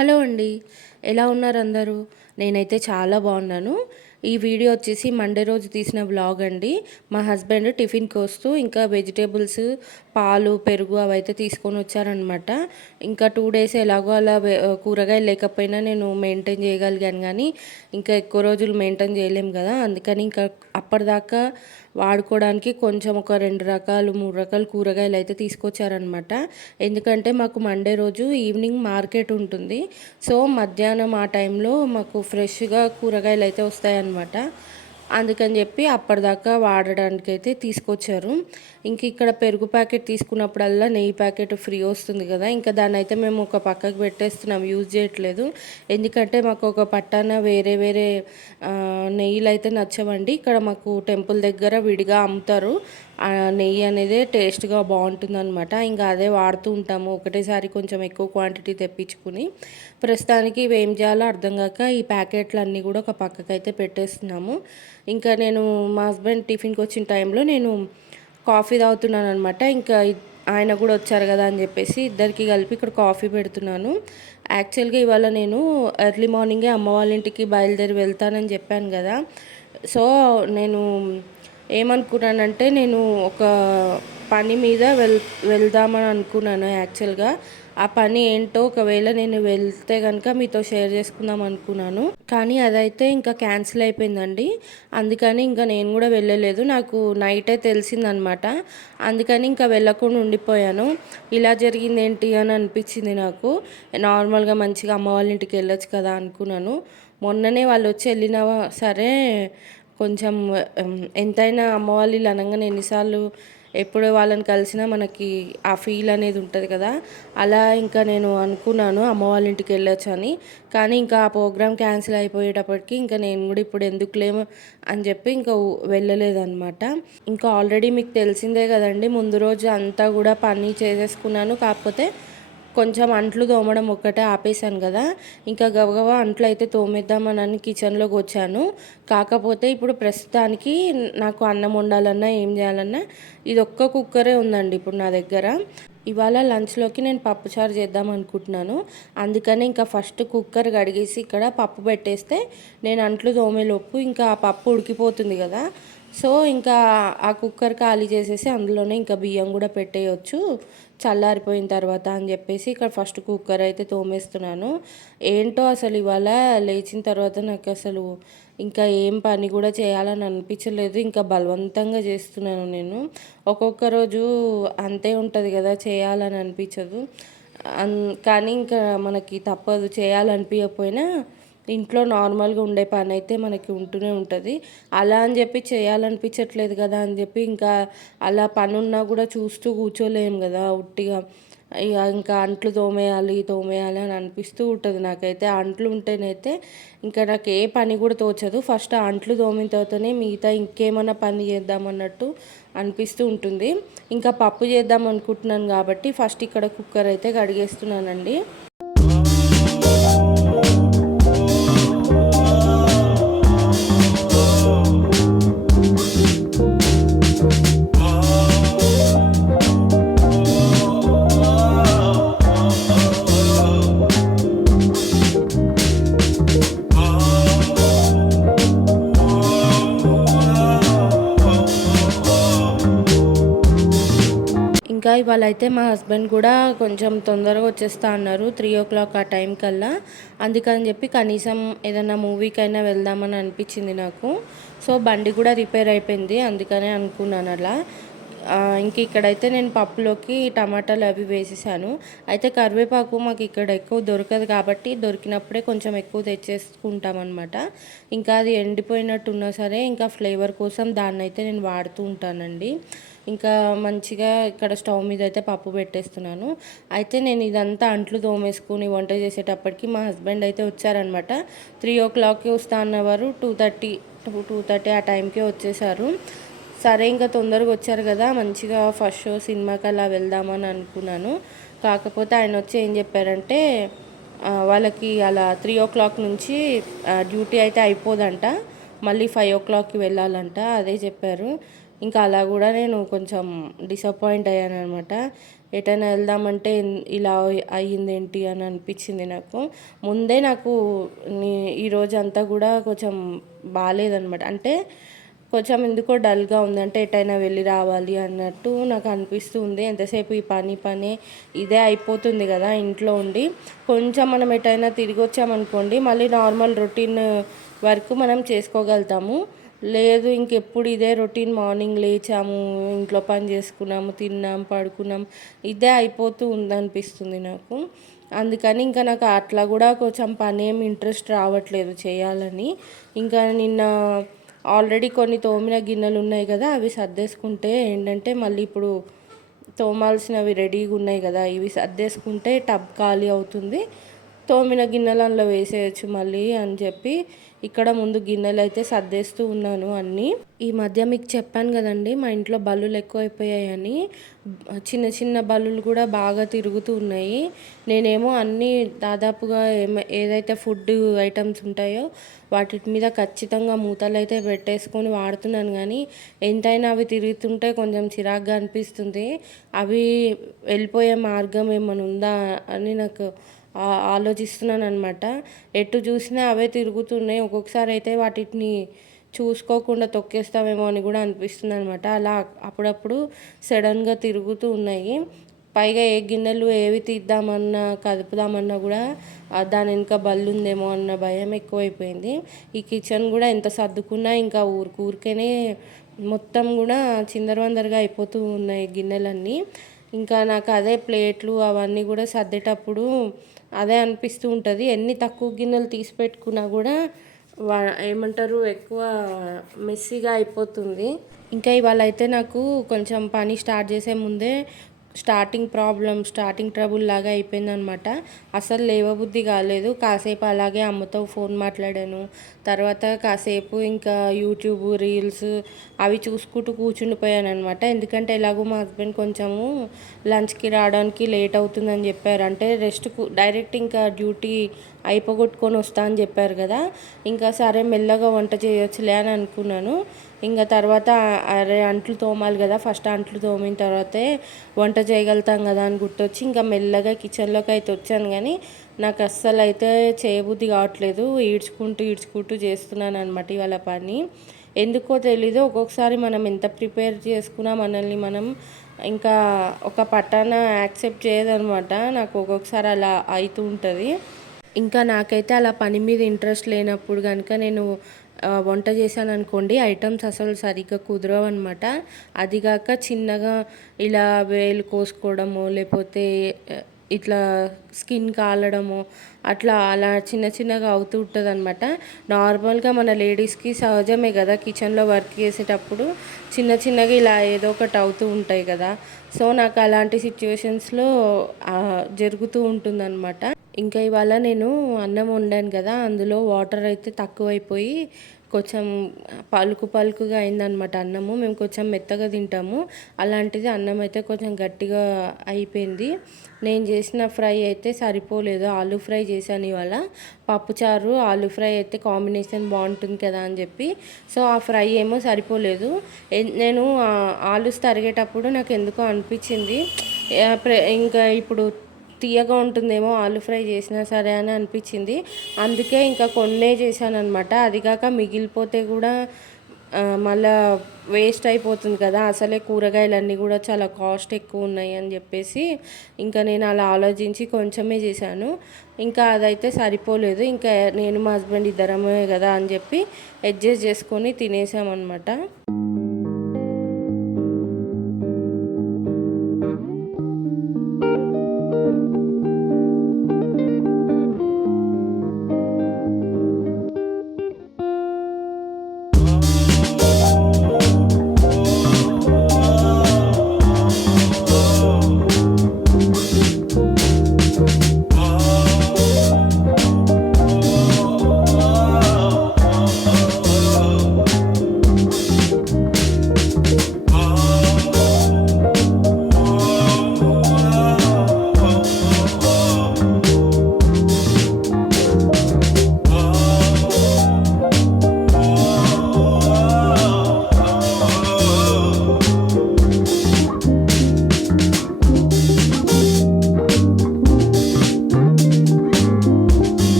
Hello అండి. ఎలా ఉన్నారు అందరూ? నేనైతే చాలా బాగున్నాను. ఈ వీడియో వచ్చేసి మండే రోజు తీసిన వ్లాగ్ అండి. మా హస్బెండ్ టిఫిన్కి వస్తూ ఇంకా వెజిటేబుల్స్ పాలు పెరుగు అవైతే తీసుకొని వచ్చారనమాట ఇంకా టూ డేస్ ఎలాగో అలా కూరగాయలు లేకపోయినా నేను మెయింటైన్ చేయగలిగాను కానీ ఇంకా ఎక్కువ రోజులు మెయింటైన్ చేయలేము కదా. అందుకని ఇంకా అప్పటిదాకా వాడుకోవడానికి కొంచెం ఒక రెండు రకాలు మూడు రకాల కూరగాయలు అయితే తీసుకొచ్చారనమాట ఎందుకంటే మాకు మండే రోజు ఈవినింగ్ మార్కెట్ ఉంటుంది. సో మధ్యాహ్నం ఆ టైంలో మాకు ఫ్రెష్గా కూరగాయలు అయితే వస్తాయన్నమాట. అందుకని చెప్పి అప్పటిదాకా వాడడానికి అయితే తీసుకొచ్చారు. ఇంక ఇక్కడ పెరుగు ప్యాకెట్ తీసుకున్నప్పుడల్లా నెయ్యి ప్యాకెట్ ఫ్రీ వస్తుంది కదా ఇంకా దాన్ని అయితే మేము ఒక పక్కకు పెట్టేస్తున్నాం యూజ్ చేయట్లేదు. ఎందుకంటే మాకు ఒక పట్టాన వేరే వేరే నెయ్యిలు అయితే నచ్చవండి. ఇక్కడ మాకు టెంపుల్ దగ్గర విడిగా అమ్ముతారు. నెయ్యి అనేది టేస్ట్గా బాగుంటుంది అనమాట ఇంకా అదే వాడుతూ ఉంటాము ఒకటేసారి కొంచెం ఎక్కువ క్వాంటిటీ తెప్పించుకుని. ప్రస్తుతానికి ఇవి ఏం చేయాలో అర్థం కాక ఈ ప్యాకెట్లు అన్నీ కూడా ఒక పక్కకైతే అయితే పెట్టేస్తున్నాము. ఇంకా నేను మా హస్బెండ్ టిఫిన్కి వచ్చిన టైంలో నేను కాఫీ తాగుతున్నాను అనమాట ఇంకా ఆయన కూడా వచ్చారు కదా అని చెప్పేసి ఇద్దరికి కలిపి ఇక్కడ కాఫీ పెడుతున్నాను. యాక్చువల్గా ఇవాళ నేను ఎర్లీ మార్నింగే అమ్మ వాళ్ళ ఇంటికి బయలుదేరి వెళ్తానని చెప్పాను కదా. సో నేను ఏమనుకున్నానంటే నేను ఒక పని మీద వెల్ వెళ్దామని అనుకున్నాను యాక్చువల్గా. ఆ పని ఏంటో ఒకవేళ నేను వెళ్తే కనుక మీతో షేర్ చేసుకుందాం అనుకున్నాను. కానీ అదైతే ఇంకా క్యాన్సిల్ అయిపోయిందండి. అందుకని ఇంకా నేను కూడా వెళ్ళలేదు. నాకు నైటే తెలిసిందనమాట. అందుకని ఇంకా వెళ్ళకుండా ఉండిపోయాను. ఇలా జరిగింది ఏంటి అని అనిపించింది నాకు. నార్మల్గా మంచిగా అమ్మ వాళ్ళ ఇంటికి వెళ్ళొచ్చు కదా అనుకున్నాను. మొన్ననే వాళ్ళు వచ్చి వెళ్ళినా సరే కొంచెం ఎంతైనా అమ్మ వాళ్ళు అనగానే ఎన్నిసార్లు ఎప్పుడు వాళ్ళని కలిసినా మనకి ఆ ఫీల్ అనేది ఉంటుంది కదా. అలా ఇంకా నేను అనుకున్నాను అమ్మ వాళ్ళ ఇంటికి వెళ్ళొచ్చు అని. కానీ ఇంకా ఆ ప్రోగ్రామ్ క్యాన్సిల్ అయిపోయేటప్పటికి ఇంకా నేను కూడా ఇప్పుడు ఎందుకు లేము అని చెప్పి ఇంకా వెళ్ళలేదన్నమాట. ఇంకా ఆల్రెడీ మీకు తెలిసిందే కదండి ముందు రోజు అంతా కూడా పని చేసేసుకున్నాను. కాకపోతే కొంచెం అంట్లు తోమడం ఒక్కటే ఆపేశాను కదా. ఇంకా గబగబా అంట్లు అయితే తోమేద్దామని కిచెన్లోకి వచ్చాను. కాకపోతే ఇప్పుడు ప్రస్తుతానికి నాకు అన్నం వండాలన్నా ఏం చేయాలన్నా ఇది ఒక్క కుక్కరే ఉందండి ఇప్పుడు నా దగ్గర. ఇవాళ లంచ్లోకి నేను పప్పుచారు చేద్దాం అనుకుంటున్నాను. అందుకని ఇంకా ఫస్ట్ కుక్కర్ కడిగేసి ఇక్కడ పప్పు పెట్టేస్తే నేను అంట్లు తోమేలోపు ఇంకా ఆ పప్పు ఉడికిపోతుంది కదా. సో ఇంకా ఆ కుక్కర్ ఖాళీ చేసేసి అందులోనే ఇంకా బియ్యం కూడా పెట్టేయచ్చు. చల్లారిపోయిన తర్వాత అని చెప్పేసి ఇక్కడ ఫస్ట్ కుక్కర్ అయితే తోమేస్తున్నాను. ఏంటో అసలు ఇవాళ లేచిన తర్వాత నాకు అసలు ఇంకా ఏం పని కూడా చేయాలని అనిపించలేదు. ఇంకా బలవంతంగా చేస్తున్నాను నేను. ఒక్కొక్క రోజు అంతే ఉంటుంది కదా చేయాలని అనిపించదు. కానీ ఇంకా మనకి తప్పదు చేయాలనిపించకపోయినా ఇంట్లో నార్మల్గా ఉండే పని అయితే మనకి ఉంటూనే ఉంటుంది. అలా అని చెప్పి చేయాలనిపించట్లేదు కదా అని చెప్పి ఇంకా అలా పని ఉన్నా కూడా చూస్తూ కూర్చోలేము కదా ఉట్టిగా. ఇక ఇంకా అంట్లు తోమేయాలి తోమేయాలి అని అనిపిస్తూ ఉంటుంది నాకైతే. అంట్లు ఉంటేనైతే ఇంకా నాకు ఏ పని కూడా తోచదు. ఫస్ట్ అంట్లు తోమిన తర్వాతనే మిగతా ఇంకేమైనా పని చేద్దామన్నట్టు అనిపిస్తూ ఉంటుంది. ఇంకా పప్పు చేద్దాం అనుకుంటున్నాను కాబట్టి ఫస్ట్ ఇక్కడ కుక్కర్ అయితే కడిగేస్తున్నానండి. ఇవాళ అయితే మా హస్బెండ్ కూడా కొంచెం తొందరగా వచ్చేస్తా అన్నారు త్రీ ఓ క్లాక్ ఆ టైం కల్లా. అందుకని చెప్పి కనీసం ఏదైనా మూవీకైనా వెళ్దామని అనిపించింది నాకు. సో బండి కూడా రిపేర్ అయిపోయింది అందుకనే అనుకున్నాను అలా. ఇంక ఇక్కడైతే నేను పప్పులోకి టమాటాలు అవి వేసేసాను. అయితే కరివేపాకు మాకు ఇక్కడ ఎక్కువ దొరకదు కాబట్టి దొరికినప్పుడే కొంచెం ఎక్కువ తెచ్చేసుకుంటాం అనమాట ఇంకా అది ఎండిపోయినట్టున్నా సరే ఇంకా ఫ్లేవర్ కోసం దాన్ని అయితే నేను వాడుతూ ఉంటానండి. ఇంకా మంచిగా ఇక్కడ స్టవ్ మీద అయితే పప్పు పెట్టేస్తున్నాను. అయితే నేను ఇదంతా అంట్లు తోమేసుకుని వంట చేసేటప్పటికి మా హస్బెండ్ అయితే వచ్చారనమాట త్రీ ఓ క్లాక్కి వస్తా అన్నవారు two thirty two two thirty ఆ టైంకే వచ్చేసారు. సరే ఇంకా తొందరగా వచ్చారు కదా మంచిగా ఫస్ట్ షో సినిమాకి అలా వెళ్దామని అనుకున్నాను. కాకపోతే ఆయన వచ్చి ఏం చెప్పారంటే వాళ్ళకి అలా త్రీ ఓ క్లాక్ నుంచి డ్యూటీ అయితే అయిపోదంట. మళ్ళీ ఫైవ్ ఓ క్లాక్కి వెళ్ళాలంట అదే చెప్పారు. ఇంకా అలా కూడా నేను కొంచెం డిసప్పాయింట్ అయ్యాను అనమాట ఎటైనా వెళ్దామంటే ఇలా అయ్యింది ఏంటి అని అనిపించింది నాకు. ముందే నాకు నీ- ఈరోజు అంతా కూడా కొంచెం బాగాలేదనమాట అంటే కొంచెం ఎందుకో డల్గా ఉంది. అంటే ఎటైనా వెళ్ళి రావాలి అన్నట్టు నాకు అనిపిస్తుంది ఎంతసేపు ఈ పని పని ఇదే అయిపోతుంది కదా ఇంట్లో ఉండి. కొంచెం మనం ఎటైనా తిరిగి వచ్చామనుకోండి మళ్ళీ నార్మల్ రొటీన్ వర్క్ మనం చేసుకోగలుగుతాము. లేదు ఇంకెప్పుడు ఇదే రొటీన్ మార్నింగ్ లేచాము ఇంట్లో పని చేసుకున్నాము తిన్నాం పడుకున్నాం ఇదే అయిపోతూ ఉందనిపిస్తుంది నాకు. అందుకని ఇంకా నాకు అట్లా కూడా కొంచెం పని ఏమి ఇంట్రెస్ట్ రావట్లేదు చేయాలని. ఇంకా నిన్న ఆల్రెడీ కొన్ని తోమిన గిన్నెలు ఉన్నాయి కదా అవి సర్దేసుకుంటే ఏంటంటే మళ్ళీ ఇప్పుడు తోమాల్సినవి రెడీగా ఉన్నాయి కదా ఇవి సర్దేసుకుంటే టబ్ ఖాళీ అవుతుంది. తోమిన గిన్నెలు అందులో వేసేయచ్చు మళ్ళీ అని చెప్పి ఇక్కడ ముందు గిన్నెలు అయితే సర్దేస్తూ ఉన్నాను అన్నీ. ఈ మధ్య మీకు చెప్పాను కదండి మా ఇంట్లో బల్లులు ఎక్కువైపోయాయని. చిన్న చిన్న బల్లులు కూడా బాగా తిరుగుతూ ఉన్నాయి. నేనేమో అన్నీ దాదాపుగా ఏమ ఏదైతే ఫుడ్ ఐటమ్స్ ఉంటాయో వాటి మీద ఖచ్చితంగా మూతలు అయితే పెట్టేసుకొని వాడుతున్నాను కానీ ఎంతైనా అవి తిరుగుతుంటే కొంచెం చిరాగ్గా అనిపిస్తుంది. అవి వెళ్ళిపోయే మార్గం ఏమైనా ఉందా అని నాకు ఆలోచిస్తున్నాను అనమాట ఎటు చూసినా అవే తిరుగుతున్నాయి. ఒక్కొక్కసారి అయితే వాటిని చూసుకోకుండా తొక్కేస్తామేమో అని కూడా అనిపిస్తుంది అనమాట అలా అప్పుడప్పుడు సడన్గా తిరుగుతూ ఉన్నాయి. పైగా ఏ గిన్నెలు ఏవి తీద్దామన్నా కదుపుదామన్నా కూడా దాని వెనుక బల్లుందేమో అన్న భయం ఎక్కువైపోయింది. ఈ కిచెన్ కూడా ఎంత సర్దుకున్నా ఇంకా ఊరికి ఊరికేనే మొత్తం కూడా చిందరవందరగా అయిపోతూ ఉన్నాయి గిన్నెలన్నీ. ఇంకా నాకు అదే ప్లేట్లు అవన్నీ కూడా సర్దేటప్పుడు అదే అనిపిస్తూ ఉంటుంది. ఎన్ని తక్కువ గిన్నెలు తీసి పెట్టుకున్నా కూడా వా ఏమంటారు ఎక్కువ మెస్సీగా అయిపోతుంది. ఇంకా ఇవాళ అయితే నాకు కొంచెం పని స్టార్ట్ చేసే ముందే స్టార్టింగ్ ప్రాబ్లం స్టార్టింగ్ ట్రబుల్ లాగా అయిపోయిందనమాట. అసలు లేవబుద్ధి కాలేదు. కాసేపు అలాగే అమ్మతో ఫోన్ మాట్లాడాను. తర్వాత కాసేపు ఇంకా యూట్యూబ్ రీల్స్ అవి చూసుకుంటూ కూర్చుండిపోయాను అనమాట ఎందుకంటే ఎలాగో మా హస్బెండ్ కొంచెము లంచ్కి రావడానికి లేట్ అవుతుందని చెప్పారు. అంటే రెస్ట్ డైరెక్ట్ ఇంకా డ్యూటీ అయిపోగొట్టుకొని వస్తా అని చెప్పారు కదా. ఇంకా సరే మెల్లగా వంట చేయొచ్చులే అని అనుకున్నాను. ఇంకా తర్వాత అరే అంట్లు తోమాలి కదా ఫస్ట్ అంట్లు తోమిన తర్వాతే వంట చేయగలుగుతాం కదా అని గుర్తొచ్చి ఇంకా మెల్లగా కిచెన్లోకి అయితే వచ్చాను కానీ నాకు అస్సలు అయితే చేయబుద్ధి కావట్లేదు. ఈడ్చుకుంటూ ఈడ్చుకుంటూ చేస్తున్నాను అనమాట ఇవాళ పని. ఎందుకో తెలీదు ఒక్కొక్కసారి మనం ఎంత ప్రిపేర్ చేసుకున్నా మనల్ని మనం ఇంకా ఒక పట్టాన యాక్సెప్ట్ చేయదనమాట నాకు ఒక్కొక్కసారి అలా అవుతూ ఉంటుంది. ఇంకా నాకైతే అలా పని మీద ఇంట్రెస్ట్ లేనప్పుడు కనుక నేను వంట చేశాను అనుకోండి ఐటమ్స్ అసలు సరిగ్గా కుదరవు అనమాట అదిగాక చిన్నగా ఇలా వేలు కోసుకోవడము లేకపోతే ఇట్లా స్కిన్ కాలడము అట్లా అలా చిన్న చిన్నగా అవుతూ ఉంటుంది అనమాట నార్మల్గా మన లేడీస్కి సహజమే కదా కిచెన్లో వర్క్ చేసేటప్పుడు చిన్న చిన్నగా ఇలా ఏదో ఒకటి అవుతూ ఉంటాయి కదా. సో నాకు అలాంటి సిచ్యువేషన్స్లో జరుగుతూ ఉంటుందన్నమాట. ఇంకా ఇవాళ నేను అన్నం వండాను కదా అందులో వాటర్ అయితే తక్కువైపోయి కొంచెం పలుకు పలుకుగా అయిందనమాట అన్నము. మేము కొంచెం మెత్తగా తింటాము. అలాంటిది అన్నం అయితే కొంచెం గట్టిగా అయిపోయింది. నేను చేసిన ఫ్రై అయితే సరిపోలేదు. ఆలు ఫ్రై చేశాను ఇవాళ. పప్పుచారు ఆలు ఫ్రై అయితే కాంబినేషన్ బాగుంటుంది కదా అని చెప్పి. సో ఆ ఫ్రై ఏమో సరిపోలేదు. నేను ఆలుస్ తరిగేటప్పుడు నాకు ఎందుకో అనిపించింది. ఇంకా ఇప్పుడు తీయగా ఉంటుందేమో ఆలు ఫ్రై చేసినా సరే అని అనిపించింది. అందుకే ఇంకా కొన్నే చేశానమాట అది కాక మిగిలిపోతే కూడా మళ్ళా వేస్ట్ అయిపోతుంది కదా. అసలే కూరగాయలన్నీ కూడా చాలా కాస్ట్ ఎక్కువ ఉన్నాయి అని చెప్పేసి ఇంకా నేను అలా ఆలోచించి కొంచెమే చేశాను. ఇంకా అదైతే సరిపోలేదు. ఇంకా నేను మా హస్బెండ్ ఇద్దరమే కదా అని చెప్పి అడ్జస్ట్ చేసుకొని తినేసామన్నమాట.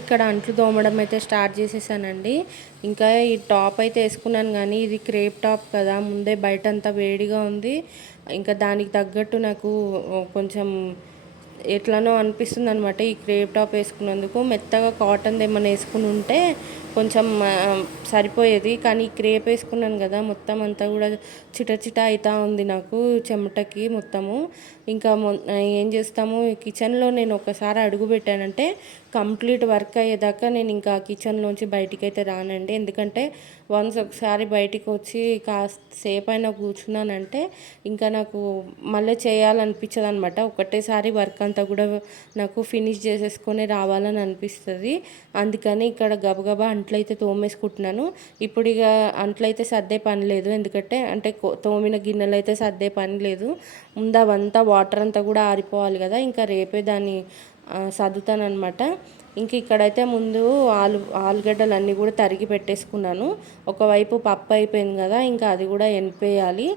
ఇక్కడ అంట్లు తోమడం అయితే స్టార్ట్ చేసేసానండి. ఇంకా ఈ టాప్ అయితే వేసుకున్నాను కానీ ఇది క్రేప్ టాప్ కదా ముందే బయట అంతా వేడిగా ఉంది. ఇంకా దానికి తగ్గట్టు నాకు కొంచెం ఎట్లనో అనిపిస్తుంది అనమాట ఈ క్రేప్ టాప్ వేసుకున్నందుకు. మెత్తగా కాటన్ ఏమైనా వేసుకుని ఉంటే కొంచెం సరిపోయేది. కానీ క్రేప్ వేసుకున్నాను కదా మొత్తం అంతా కూడా చిట చిట అవుతా ఉంది నాకు చెమటకి మొత్తము. ఇంకా ఏం చేస్తాము కిచెన్లో నేను ఒకసారి అడుగు పెట్టానంటే కంప్లీట్ వర్క్ అయ్యేదాకా నేను ఇంకా కిచెన్లోంచి బయటికి అయితే రానండి. ఎందుకంటే వన్స్ ఒకసారి బయటికి వచ్చి కాస్త సేపు అయినా కూర్చున్నానంటే ఇంకా నాకు మళ్ళీ చేయాలనిపించదు అనమాట ఒకటేసారి వర్క్ అంతా కూడా నాకు ఫినిష్ చేసేసుకొని రావాలని అనిపిస్తుంది. అందుకని ఇక్కడ గబగబా అంట్లయితే తోమేసుకుంటున్నాను. ఇప్పుడు ఇక అంట్లయితే సర్దే పని లేదు. ఎందుకంటే అంటే తోమిన గిన్నెలు అయితే సర్దే పని లేదు. ముందు అవంతా వాటర్ అంతా కూడా ఆరిపోవాలి కదా. ఇంకా రేపే దాన్ని సర్దుతానమాట ఇంక ఇక్కడైతే ముందు ఆలు ఆలుగడ్డలు అన్నీ కూడా తరిగి పెట్టేసుకున్నాను. ఒకవైపు పప్పు అయిపోయింది కదా ఇంకా అది కూడా ఎనిపేయాలి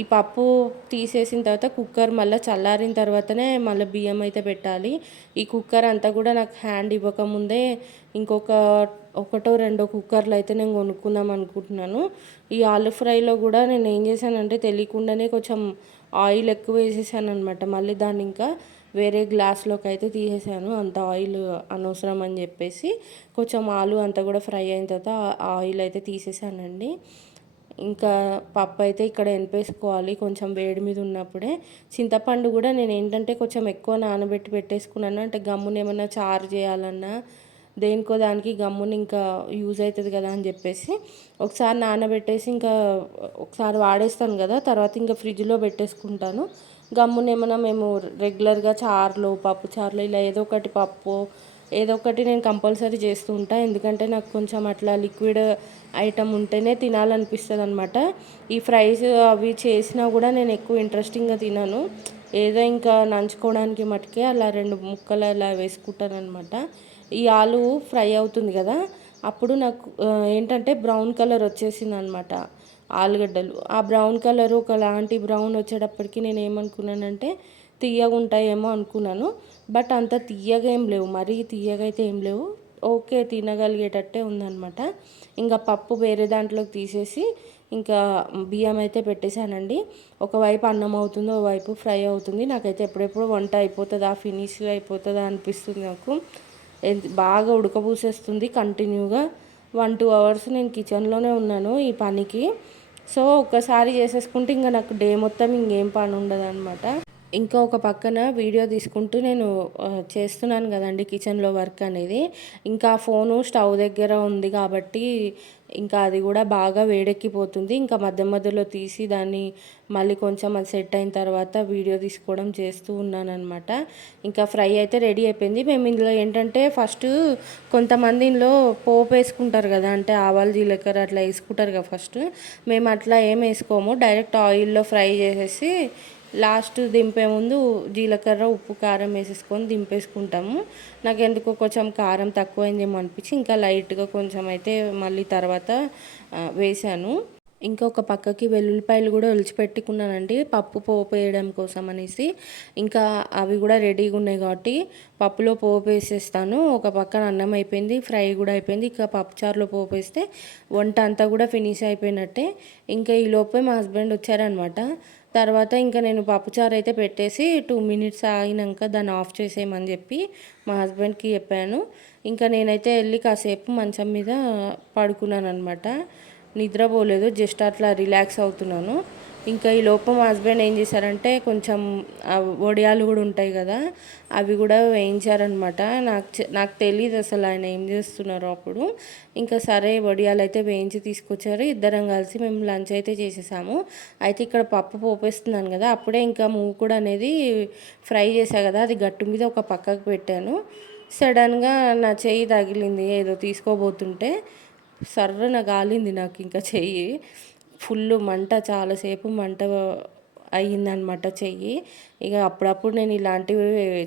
ఈ పప్పు తీసేసిన తర్వాత కుక్కర్ మళ్ళీ చల్లారిన తర్వాతనే మళ్ళీ బియ్యం అయితే పెట్టాలి. ఈ కుక్కర్ అంతా కూడా నాకు హ్యాండ్ ఇవ్వకముందే ఇంకొక ఒకటో రెండో కుక్కర్లు అయితే నేను కొనుక్కుందాం అనుకుంటున్నాను. ఈ ఆలు ఫ్రైలో కూడా నేను ఏం చేశానంటే తెలియకుండానే కొంచెం ఆయిల్ ఎక్కువ వేసేసాను అనమాట మళ్ళీ దాన్ని ఇంకా వేరే గ్లాస్లోకి అయితే తీసేసాను. అంత ఆయిల్ అనవసరం అని చెప్పేసి కొంచెం ఆలు అంతా కూడా ఫ్రై అయిన తర్వాత ఆయిల్ అయితే తీసేసానండి. ఇంకా పప్పు అయితే ఇక్కడ ఎనిపేసుకోవాలి కొంచెం వేడి మీద ఉన్నప్పుడే. చింతపండు కూడా నేను ఏంటంటే కొంచెం ఎక్కువ నానబెట్టి పెట్టేసుకున్నాను. అంటే గమ్మున ఏమైనా చారు చేయాలన్నా దేనికో దానికి గమ్మున ఇంకా యూజ్ అవుతుంది కదా అని చెప్పేసి ఒకసారి నానబెట్టేసి ఇంకా ఒకసారి వాడేస్తాను కదా. తర్వాత ఇంకా ఫ్రిడ్జ్లో పెట్టేసుకుంటాను. గమ్మున ఏమైనా మేము రెగ్యులర్గా చారులు పప్పు చారులు ఇలా ఏదో ఒకటి పప్పు ఏదో ఒకటి నేను కంపల్సరీ చేస్తూ ఉంటాను ఎందుకంటే నాకు కొంచెం అట్లా లిక్విడ్ ఐటమ్ ఉంటేనే తినాలనిపిస్తుంది అనమాట ఈ ఫ్రైస్ అవి చేసినా కూడా నేను ఎక్కువ ఇంట్రెస్టింగ్గా తినను. ఏదో ఇంకా నంచుకోవడానికి మటుకే అలా రెండు ముక్కలు అలా వేసుకుంటాను అనమాట ఈ ఆలు ఫ్రై అవుతుంది కదా అప్పుడు నాకు ఏంటంటే బ్రౌన్ కలర్ వచ్చేసింది అనమాట ఆలుగడ్డలు. ఆ బ్రౌన్ కలర్ ఒకలాంటి బ్రౌన్ వచ్చేటప్పటికి నేను ఏమనుకున్నానంటే తీయగా ఉంటాయేమో అనుకున్నాను. బట్ అంత తీయగా ఏం లేవు. మరీ తీయగా అయితే ఏం లేవు. ఓకే తినగలిగేటట్టే ఉందనమాట ఇంకా పప్పు వేరే దాంట్లోకి తీసేసి ఇంకా బియ్యం అయితే పెట్టేశానండి. ఒకవైపు అన్నం అవుతుంది ఒకవైపు ఫ్రై అవుతుంది. నాకైతే ఎప్పుడెప్పుడు వంట అయిపోతుందా ఫినిష్ అయిపోతుందా అనిపిస్తుంది నాకు. బాగా ఉడకబూసేస్తుంది కంటిన్యూగా. వన్ టూ అవర్స్ నేను కిచెన్లోనే ఉన్నాను ఈ పనికి. సో ఒక్కసారి చేసేసుకుంటే ఇంకా నాకు డే మొత్తం ఇంకేం పని ఉండదు అనమాట ఇంకా ఒక పక్కన వీడియో తీసుకుంటూ నేను చేస్తున్నాను కదండి కిచెన్లో వర్క్ అనేది. ఇంకా ఫోను స్టవ్ దగ్గర ఉంది కాబట్టి ఇంకా అది కూడా బాగా వేడెక్కిపోతుంది. ఇంకా మధ్య మధ్యలో తీసి దాన్ని మళ్ళీ కొంచెం అది సెట్ అయిన తర్వాత వీడియో తీసుకోవడం చేస్తూ ఉన్నానమాట ఇంకా ఫ్రై అయితే రెడీ అయిపోయింది. మేము ఇందులో ఏంటంటే ఫస్ట్ కొంతమంది ఇందులో పోపు వేసుకుంటారు కదా అంటే ఆవాలు జీలకర్ర అట్లా వేసుకుంటారు కదా ఫస్ట్. మేము అట్లా ఏం వేసుకోము. డైరెక్ట్ ఆయిల్లో ఫ్రై చేసేసి లాస్ట్ దింపే ముందు జీలకర్ర ఉప్పు కారం వేసేసుకొని దింపేసుకుంటాము. నాకు ఎందుకో కొంచెం కారం తక్కువైందేమో అనిపించి ఇంకా లైట్గా కొంచెం అయితే మళ్ళీ తర్వాత వేసాను. ఇంకొక పక్కకి వెల్లుల్లిపాయలు కూడా ఒలిచిపెట్టుకున్నానండి పప్పు పోపు వేయడం కోసం అనేసి. ఇంకా అవి కూడా రెడీగా ఉన్నాయి కాబట్టి పప్పులో పోపు వేసేస్తాను. ఒక పక్కన అన్నం అయిపోయింది ఫ్రై కూడా అయిపోయింది. ఇక పప్పు చారులో పోపు వేస్తే వంట అంతా కూడా ఫినిష్ అయిపోయినట్టే. ఇంకా ఈ లోపే మా హస్బెండ్ వచ్చారనమాట తర్వాత ఇంకా నేను పప్పుచారు అయితే పెట్టేసి టూ మినిట్స్ ఆగినాక దాన్ని ఆఫ్ చేసేయమని చెప్పి మా హస్బెండ్కి చెప్పాను. ఇంకా నేనైతే వెళ్ళి కాసేపు మంచం మీద పడుకున్నాను అనమాట నిద్రపోలేదు జస్ట్ అట్లా రిలాక్స్ అవుతున్నాను. ఇంకా ఈ లోపం హస్బెండ్ ఏం చేశారంటే కొంచెం వడియాలు కూడా ఉంటాయి కదా అవి కూడా వేయించారనమాట నాకు నాకు తెలియదు అసలు ఆయన ఏం చేస్తున్నారో అప్పుడు. ఇంకా సరే వడియాలు అయితే వేయించి తీసుకొచ్చారు. ఇద్దరం కలిసి మేము లంచ్ అయితే చేసేసాము. అయితే ఇక్కడ పప్పు పోపేస్తున్నాను కదా అప్పుడే ఇంకా మూకుడు కూడా అనేది ఫ్రై చేశా కదా అది గట్టు మీద ఒక పక్కకు పెట్టాను. సడన్గా నా చెయ్యి తగిలింది ఏదో తీసుకోబోతుంటే సర్రన గాలింది నాకు ఇంకా చెయ్యి. ఫుల్ మంట చాలాసేపు మంట అయ్యిందనమాట చెయ్యి. ఇక అప్పుడప్పుడు నేను ఇలాంటివి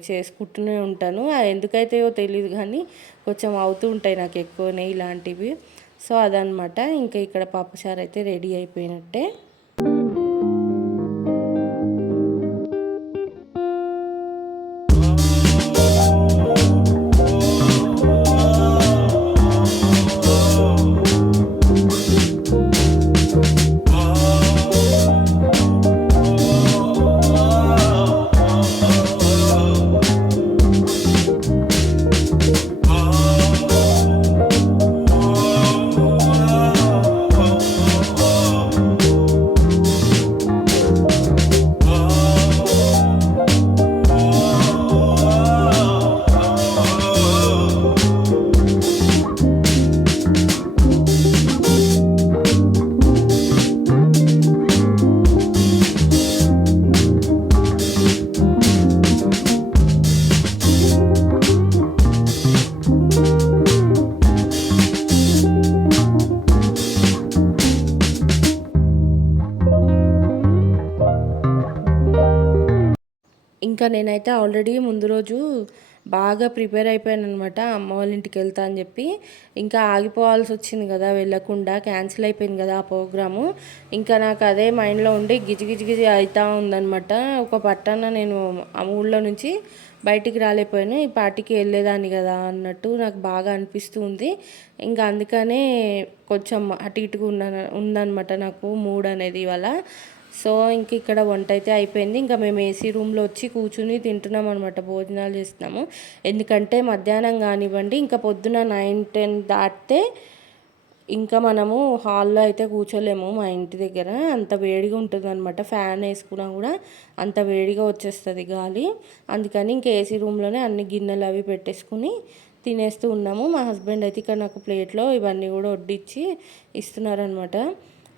చేసుకుంటూనే ఉంటాను. ఎందుకైతేయో తెలియదు కానీ కొంచెం అవుతూ ఉంటాయి నాకు ఎక్కువనే ఇలాంటివి. సో అదనమాట. ఇంకా ఇక్కడ పప్పుచారు అయితే రెడీ అయిపోయినట్టే. ఇంకా నేనైతే ఆల్రెడీ ముందు రోజు బాగా ప్రిపేర్ అయిపోయాను అనమాట అమ్మ వాళ్ళ ఇంటికి వెళ్తా అని చెప్పి. ఇంకా ఆగిపోవాల్సి వచ్చింది కదా వెళ్ళకుండా క్యాన్సిల్ అయిపోయింది కదా ఆ ప్రోగ్రాము. ఇంకా నాకు అదే మైండ్లో ఉండి గిజిగిజిగిజి గిజి గిజి అవుతా ఉందనమాట ఒక పట్టాన నేను ఆ ఊళ్ళో నుంచి బయటికి రాలేకపోయాను. ఈ పార్టీకి వెళ్ళేదాన్ని కదా అన్నట్టు నాకు బాగా అనిపిస్తుంది ఇంకా అందుకనే కొంచెం అటు ఇటుగా ఉన్న ఉందనమాట నాకు మూడ్ అనేది ఇవాళ. సో ఇంక ఇక్కడ వంట అయితే అయిపోయింది. ఇంకా మేము ఏసీ రూమ్లో వచ్చి కూర్చుని తింటున్నాం అనమాట భోజనాలు చేస్తున్నాము. ఎందుకంటే మధ్యాహ్నం కానివ్వండి ఇంకా పొద్దున నైన్ టెన్ దాటితే ఇంకా మనము హాల్లో అయితే కూర్చోలేము మా ఇంటి దగ్గర. అంత వేడిగా ఉంటుంది అనమాట ఫ్యాన్ వేసుకున్నా కూడా అంత వేడిగా వచ్చేస్తుంది గాలి. అందుకని ఇంకా ఏసీ రూమ్లోనే అన్ని గిన్నెలు అవి పెట్టేసుకుని తినేస్తూ ఉన్నాము. మా హస్బెండ్ అయితే ఇక్కడ నాకు ప్లేట్లో ఇవన్నీ కూడా వడ్డించి ఇస్తున్నారనమాట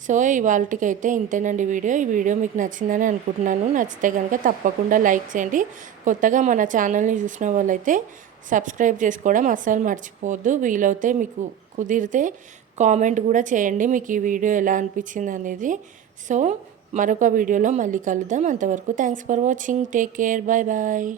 సో ఇవాళకైతే అయితే ఇంతేనండి వీడియో. ఈ వీడియో మీకు నచ్చిందని అనుకుంటున్నాను. నచ్చితే కనుక తప్పకుండా లైక్ చేయండి. కొత్తగా మన ఛానల్ని చూసిన వాళ్ళైతే సబ్స్క్రైబ్ చేసుకోవడం అస్సలు మర్చిపోవద్దు. వీలైతే మీకు కుదిరితే కామెంట్ కూడా చేయండి. మీకు ఈ వీడియో ఎలా అనిపించింది అనేది. సో మరొక వీడియోలో మళ్ళీ కలుద్దాం. అంతవరకు thanks for watching. Take care. Bye bye.